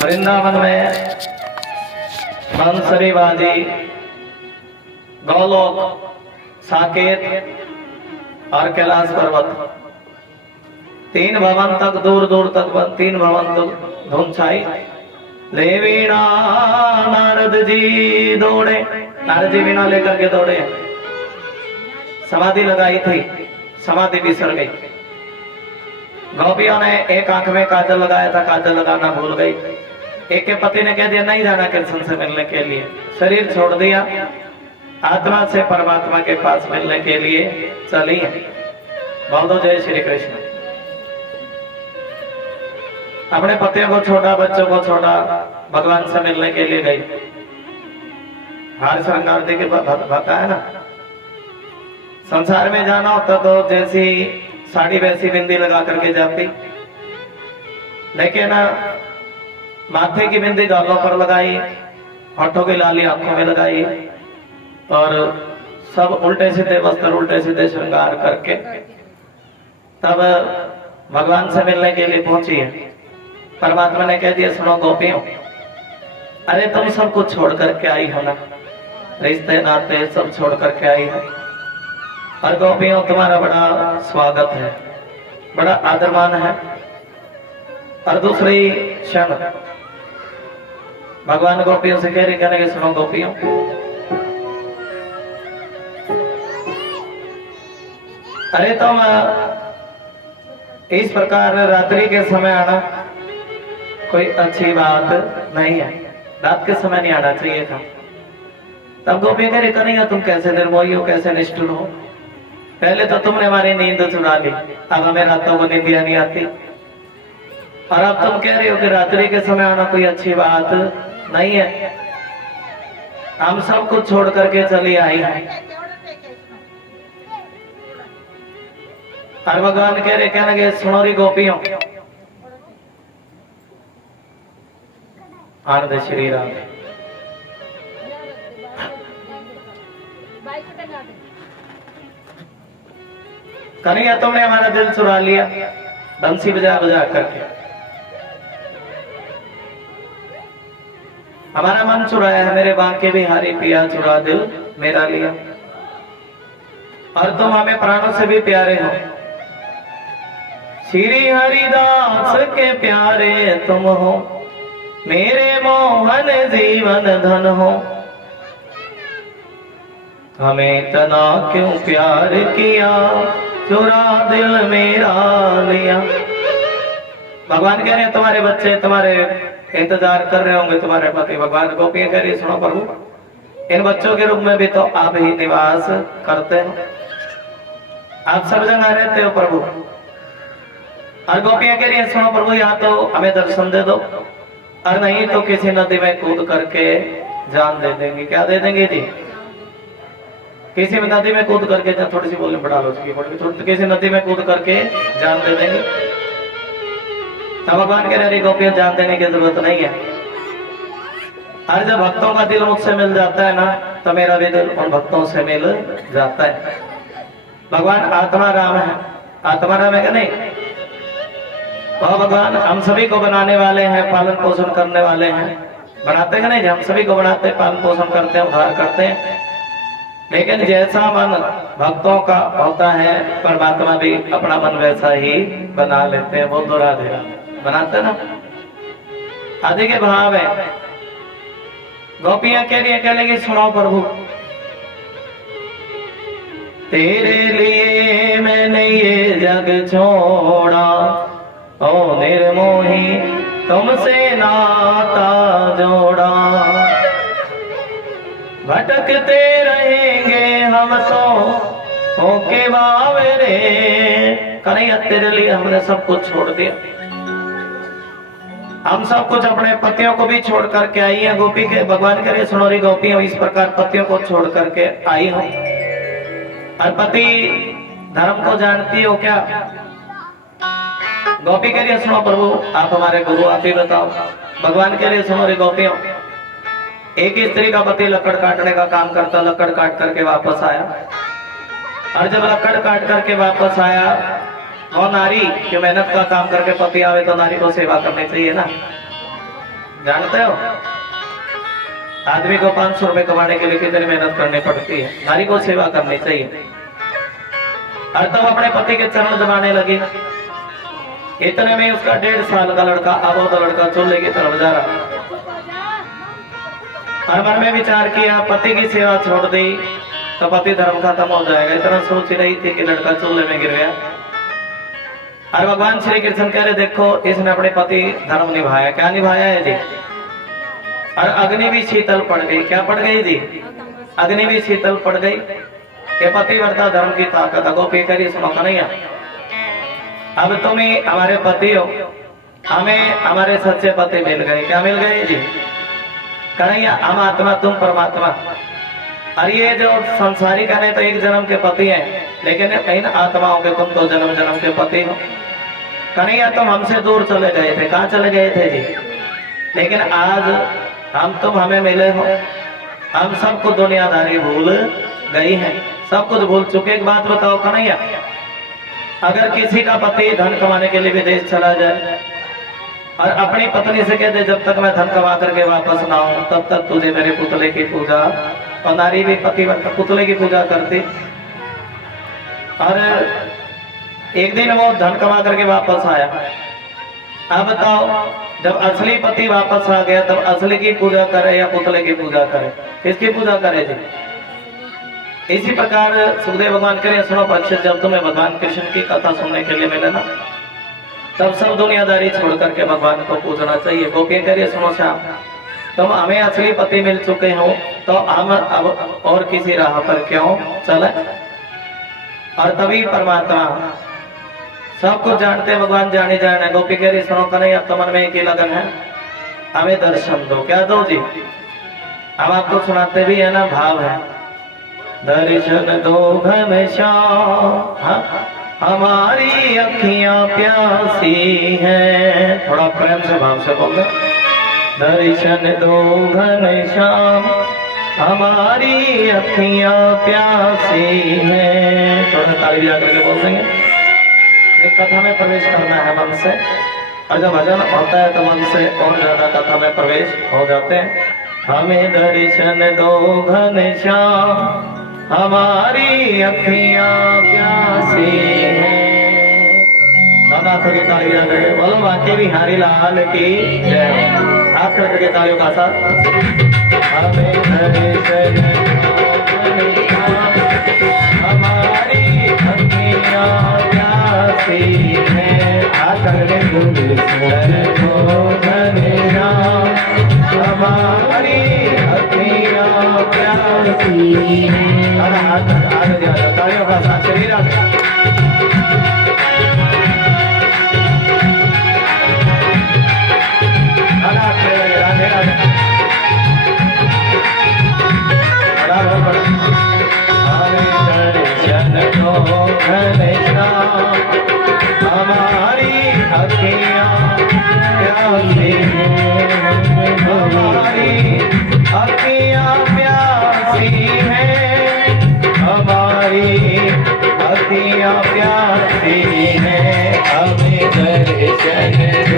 वृंदावन में बांसुरी बाजी, गौलोक, साकेत और कैलाश पर्वत, तीन भवन तक दूर दूर तक तीन भवन तक धुन छाई। ले वीणा नारद जी दौड़े, नारद जी वीणा लेकर के दौड़े। समाधि लगाई थी, समाधि बिसर गई। गोपियों ने एक आंख में काजल लगाया था, काजल लगाना भूल गई। एक के पति ने कह दिया नहीं जाना कृष्ण से मिलने के लिए, शरीर छोड़ दिया, आत्मा से परमात्मा के पास मिलने के लिए चली। बोल दो जय श्री कृष्ण। अपने पतियों को छोड़ा, बच्चों को छोड़ा, भगवान से मिलने के लिए गई। हार श्रृंगार दे के बताया ना, संसार में जाना होता तो जैसी साड़ी वैसी बिंदी लगा करके जाती, लेकिन माथे की बिंदी गालों पर लगाई, होठों की लाली आंखों में लगाई और सब उल्टे सीधे वस्त्र, उल्टे सीधे श्रृंगार करके तब भगवान से मिलने के लिए पहुंची है। परमात्मा ने कह दिया सुनो गोपियों, अरे तुम सब कुछ छोड़ करके आई हो ना, रिश्ते नाते सब छोड़ करके आई हो, और गोपियों तुम्हारा बड़ा स्वागत है, बड़ा आदरमान है। और दूसरी क्षण भगवान गोपियों से कह रहे, कहने के सुनो गोपियों, अरे तुम इस प्रकार रात्रि के समय आना कोई अच्छी बात नहीं है, रात के समय नहीं आना चाहिए था। तब गोपी कह रही कन्हैया तुम कैसे निर्मोही हो, कैसे निष्ठुर हो, पहले तो तुमने हमारी नींद चुरा ली, अब हमें रातों को नींदियां नहीं आती, और अब तुम कह रहे हो कि रात्रि के समय आना कोई अच्छी बात नहीं है। हम सब कुछ छोड़ करके चली आई हैं। और भगवान कह रहे, कहने के सुनो री गोपियों, आनंद श्री राम। कन्हैया तुमने हमारा दिल चुरा लिया बंसी बजा बजा करके, हमारा मन चुराया है, मेरे बांके बिहारी पिया चुरा दिल मेरा लिया, और तुम हमें प्राणों से भी प्यारे हो। श्री हरिदास के प्यारे तुम हो, मेरे मोहन जीवन धन हो, हमें तना क्यों प्यार किया, चुरा दिल मेरा लिया। भगवान कह रहे हैं तुम्हारे बच्चे तुम्हारे इंतजार कर रहे होंगे, तुम्हारे पति। भगवान गोपियां कह रही सुनो प्रभु, इन बच्चों के रूप में भी तो आप ही निवास करते हो, आप सब जगह रहते हो प्रभु। और गोपियां कह रही है सुनो प्रभु, या तो हमें दर्शन दे दो, और नहीं तो किसी नदी में कूद करके जान दे देंगे। क्या दे देंगे जी? किसी नदी में कूद करके, थोड़ी सी बोलने बढ़ा लो, किसी नदी में कूद करके जान दे देंगे। तब भगवान कह रहे गोपियां जान देने की जरूरत नहीं है, और जब भक्तों का दिल मुझसे मिल जाता है ना, तो मेरा भी दिल उन भक्तों से मिल जाता है। भगवान आत्मा राम है, आत्मा राम है क्या नहीं? और भगवान हम सभी को बनाने वाले हैं, पालन पोषण करने वाले हैं, बनाते हैं नहीं, हम सभी को बनाते हैं, पालन पोषण करते हैं, उद्धार करते हैं। लेकिन जैसा मन भक्तों का होता है, परमात्मा भी अपना मन वैसा ही बना लेते हैं। बहुत दोहरा दे बनाते ना, आदि के भाव है। गोपियां कह रही है, कह लेगी सुनो प्रभु, तेरे लिए मैंने ये जग छोड़ा, ओ निर्मोही तुमसे नाता जोड़ा, भटकते रहेंगे हम तो होके बावरे। कन्हैया तेरे लिए हमने सब कुछ छोड़ दिया, हम सब कुछ अपने पतियों को भी छोड़ करके आई है। गोपी के भगवान करे सुनो री गोपियों, इस प्रकार पतियों को छोड़ करके आई हो, और पति धर्म को जानती हो क्या? गोपी के लिए सुनो प्रभु, आप हमारे गुरु, आप ही बताओ। भगवान के लिए सुनो रे गोपियों, एक ही स्त्री का पति लकड़ काटने का काम करता, लकड़ काट करके वापस आया, और जब लकड़ काट करके वापस आया, वो नारी जो मेहनत का काम करके पति आवे तो नारी को सेवा करनी चाहिए ना। जानते हो आदमी को 500 रुपए कमाने के लिए कितनी मेहनत करनी पड़ती है। नारी को सेवा करनी चाहिए। और तब अपने पति के चरण दबाने लगी। इतने में उसका 1.5 साल का लड़का अबोध लड़का चूल्हे की तरफ जा रहा। और मन में विचार किया पति की सेवा छोड़ दी तो पति धर्म खत्म हो जाएगा। इतना सोच रही थी कि लड़का चूल्हे में गिर गया। और भगवान श्री कृष्ण कह रहे देखो इसने अपने पति धर्म निभाया। क्या निभाया है जी? और अग्नि भी शीतल पड़ गई। क्या पड़ गई जी? अग्नि भी शीतल पड़ गई। ये पतिव्रता धर्म की ताकत है। गोपी करिए सुनो कन्हैया, अब तुम ही हमारे पति हो, हमें हमारे सच्चे पति मिल गए। क्या मिल गए जी? कन्हैया हम आत्मा तुम परमात्मा। और ये जो संसारी कहने तो एक जन्म के पति हैं, लेकिन इन आत्माओं के तुम तो जन्म जन्म के पति हो। कन्हैया तुम हमसे दूर चले गए थे। कहाँ चले गए थे जी? लेकिन आज हम तुम हमें मिले हो। हम सबको दुनियादारी भूल गई हैं, सब कुछ भूल चुके। एक बात बताओ कन्हैया, अगर किसी का पति धन कमाने के लिए विदेश चला जाए और अपनी पत्नी से कह दे जब तक मैं धन कमा करके वापस ना आऊं तब तक तुझे मेरे पुतले की पूजा, और नारी भी पति पुतले की पूजा करती। और एक दिन वो धन कमा करके वापस आया। अब बताओ जब असली पति वापस आ गया तब असली की पूजा करे या पुतले की पूजा करे? किसकी पूजा करे जी? इसी प्रकार सुखदेव भगवान करें सुनो परीक्षित, जब तुम्हें भगवान कृष्ण की कथा सुनने के लिए मिले ना तब सब दुनियादारी छोड़ करके भगवान को पूजना चाहिए। गोपी करिए सुनो श्याम, तुम हमें असली पति मिल चुके हो तो हम अब और किसी राह पर क्यों चले? और तभी परमात्मा सब कुछ जानते भगवान जाने जाने। गोपी करिए सुनो कन्हैया, अब तो मन में एक ही लगन है, हमें दर्शन दो। क्या दो जी? हम आपको सुनाते भी है ना, भाव है दर्शन दो घनश्याम हमारी अखियां प्यासी हैं। थोड़ा प्रेम से भाव से बोल। दर्शन दो घनश्याम हमारी अखियां प्यासी हैं। थोड़ा ताली बजा करके बोल देंगे। एक कथा में प्रवेश करना है मन से, और जब भजन होता है तो मन से और ज्यादा कथा में प्रवेश हो जाते हैं। हमें दर्शन दो घनश्याम हमारी अखियां प्यासी हैं। नाथ की ताली लगे, बोलो बाकी बिहारी लाल की जय। हाथ करके तालियों का साथ। हमें दर्शन हमारी अखियां प्यासी हैं। हाथ करके हमारी अखियां प्यासी हैं। तालियों का साथ शरीर आगे। हमारी अखियां प्यासी हैं। हमारी अखियां प्यासी हैं। हमारी अखियां प्यासी हैं। हमें दर्शन